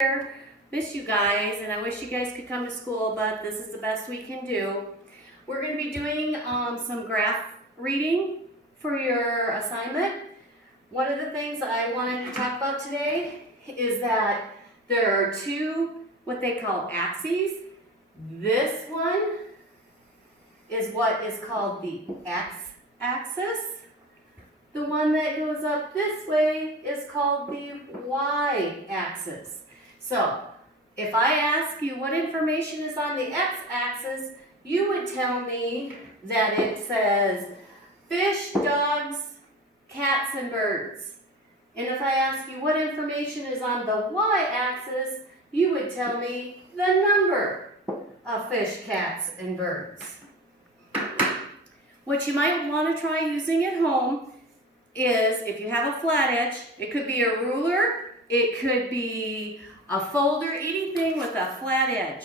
here. Miss you guys, and I wish you guys could come to school, but this is the best we can do. We're going to be doing some graph reading for your assignment. One of the things I wanted to talk about today is that there are two what they call axes. This one is what is called the x-axis. The one that goes up this way is called the y-axis. So, if I ask you what information is on the x-axis, you would tell me that it says fish, dogs, cats, and birds. And if I ask you what information is on the y-axis, you would tell me the number of fish, cats, and birds. What you might want to try using at home is, if you have a flat edge, it could be a ruler, it could be a folder, anything with a flat edge.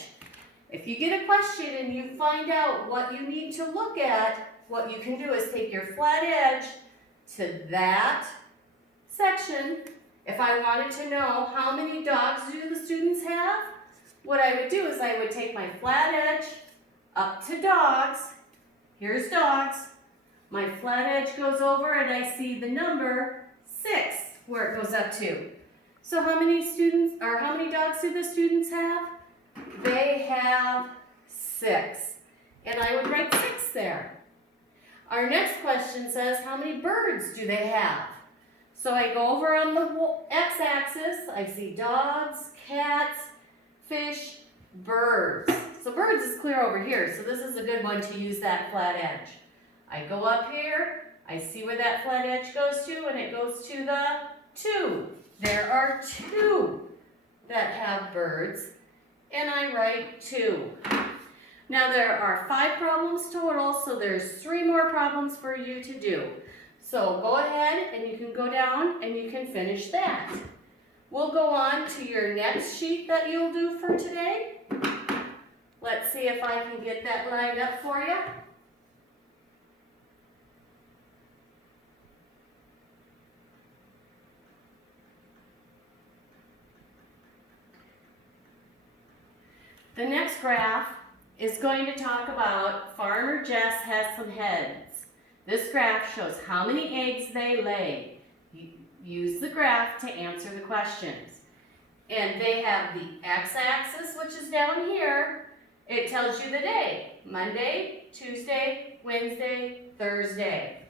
If you get a question and you find out what you need to look at, what you can do is take your flat edge to that section. If I wanted to know how many dogs do the students have, what I would do is I would take my flat edge up to dogs. Here's dogs. My flat edge goes over and I see the number 6 where it goes up to. So how many students, or how many dogs do the students have? They have 6. And I would write 6 there. Our next question says, how many birds do they have? So I go over on the x-axis, I see dogs, cats, fish, birds. So birds is clear over here, so this is a good one to use that flat edge. I go up here, I see where that flat edge goes to, and it goes to the 2. There are 2 that have birds, and I write 2. Now there are 5 problems total, so there's 3 more problems for you to do. So go ahead and you can go down and you can finish that. We'll go on to your next sheet that you'll do for today. Let's see if I can get that lined up for you. The next graph is going to talk about Farmer Jess has some hens. This graph shows how many eggs they lay. Use the graph to answer the questions. And they have the x-axis, which is down here. It tells you the day, Monday, Tuesday, Wednesday, Thursday.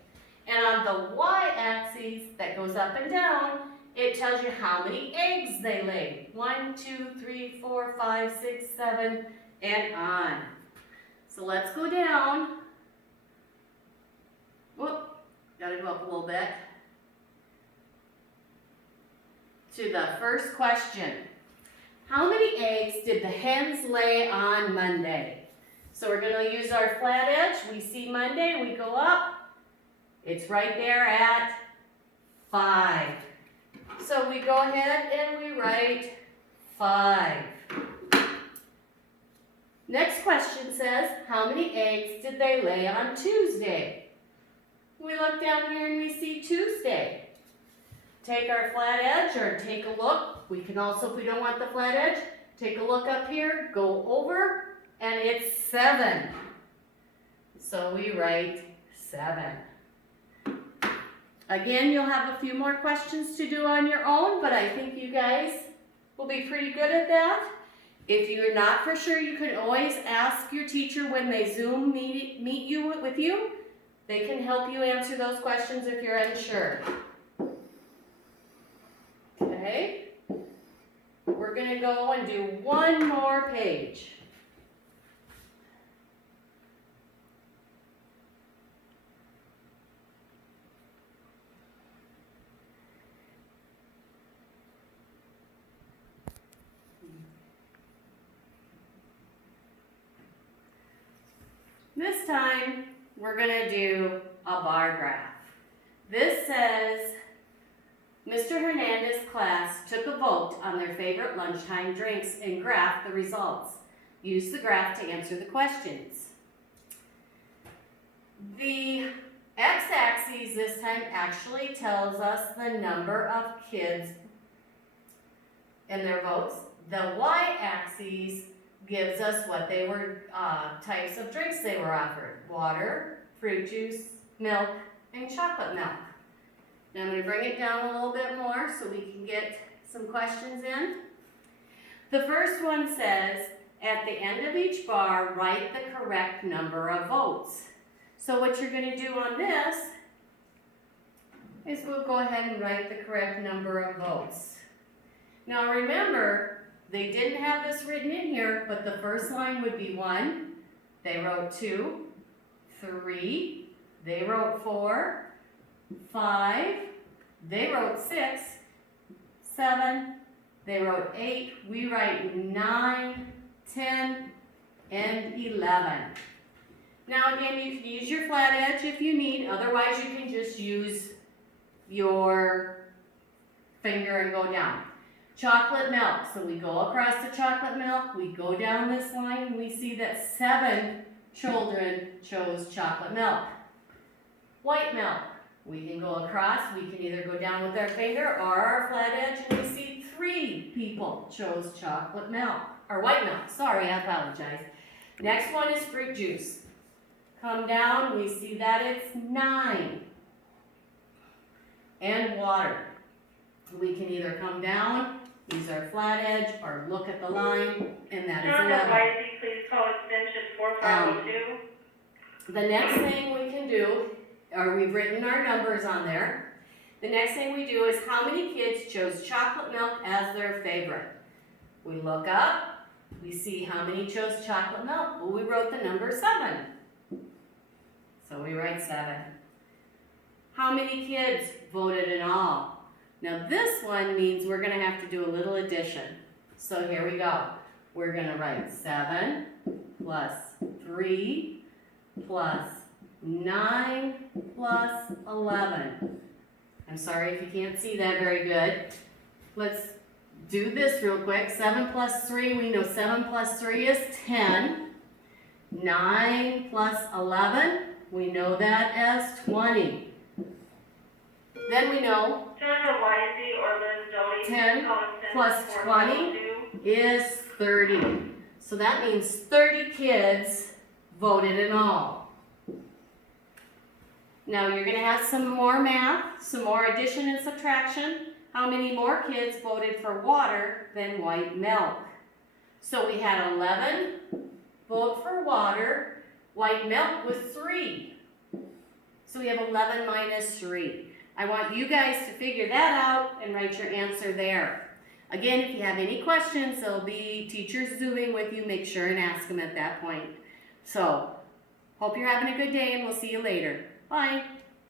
And on the y-axis that goes up and down, it tells you how many eggs they lay. 1, 2, 3, 4, 5, 6, 7, and on. So let's go down. Whoop, gotta go up a little bit. To the first question. How many eggs did the hens lay on Monday? So we're gonna use our flat edge. We see Monday, we go up. It's right there at 5. So we go ahead and we write 5. Next question says, how many eggs did they lay on Tuesday? We look down here and we see Tuesday. Take our flat edge or take a look. We can also, if we don't want the flat edge, take a look up here, go over, and it's 7. So we write 7. Again, you'll have a few more questions to do on your own, but I think you guys will be pretty good at that. If you're not for sure, you can always ask your teacher when they Zoom meet you with you. They can help you answer those questions if you're unsure. Okay, we're going to go and do one more page. This time, we're going to do a bar graph. This says, Mr. Hernandez's class took a vote on their favorite lunchtime drinks and graphed the results. Use the graph to answer the questions. The x-axis this time actually tells us the number of kids and their votes. The y-axis gives us what they were, types of drinks they were offered. Water, fruit juice, milk, and chocolate milk. Now I'm going to bring it down a little bit more so we can get some questions in. The first one says, at the end of each bar, write the correct number of votes. So what you're going to do on this is we'll go ahead and write the correct number of votes. Now remember, they didn't have this written in here, but the first line would be 1. They wrote 2, 3, they wrote 4, 5, they wrote 6, 7, they wrote 8, we write 9, 10, and 11. Now again, you can use your flat edge if you need, otherwise you can just use your finger and go down. Chocolate milk, so we go across the chocolate milk, we go down this line, and we see that 7 children chose chocolate milk. White milk, we can go across, we can either go down with our finger or our flat edge, and we see 3 people chose chocolate milk, or white milk, sorry, I apologize. Next one is fruit juice. Come down, we see that it's 9. And water. We can either come down, use our flat edge, or look at the line, and that is 11. Please call extension 4502. The next thing we can do, or we've written our numbers on there, the next thing we do is how many kids chose chocolate milk as their favorite. We look up, we see how many chose chocolate milk. Well, we wrote the number 7. So we write 7. How many kids voted in all? Now this one means we're going to have to do a little addition. So here we go. We're going to write 7 plus 3 plus 9 plus 11. I'm sorry if you can't see that very good. Let's do this real quick. 7 plus 3, we know 7 plus 3 is 10. 9 plus 11, we know that as 20. Then we know 10 plus 20 is 30. So that means 30 kids voted in all. Now you're going to have some more math, some more addition and subtraction. How many more kids voted for water than white milk? So we had 11 vote for water. White milk was 3. So we have 11 minus 3. I want you guys to figure that out and write your answer there. Again, if you have any questions, there'll be teachers Zooming with you. Make sure and ask them at that point. So, hope you're having a good day and we'll see you later. Bye.